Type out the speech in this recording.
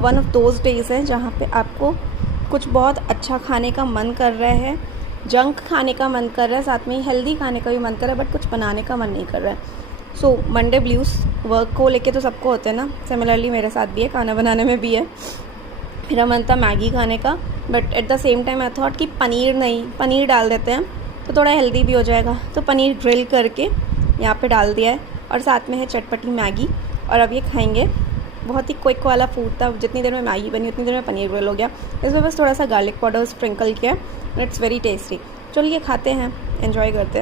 One of those days है जहाँ पे आपको कुछ बहुत अच्छा खाने का मन कर रहा है, जंक खाने का मन कर रहा है, साथ में ही हेल्दी खाने का भी मन कर रहा है, बट कुछ बनाने का मन नहीं कर रहा है। सो मंडे ब्लूज़ वर्क को लेके तो सबको होते हैं ना, सिमिलरली मेरे साथ भी है, खाना बनाने में भी है। मेरा मन था मैगी खाने का, but at the same time I thought कि पनीर डाल देते हैं तो थोड़ा हेल्दी भी हो जाएगा, तो पनीर ग्रिल करके यहाँ पे डाल दिया है और साथ में है चटपटी मैगी। और अब ये खाएंगे। बहुत ही क्विक वाला फूड था, जितनी देर में मैगी बनी उतनी देर में पनीर ग्रिल हो गया। इसमें बस थोड़ा सा गार्लिक पाउडर स्प्रिंकल किया, इट्स वेरी टेस्टी। चलिए खाते हैं, एंजॉय करते हैं।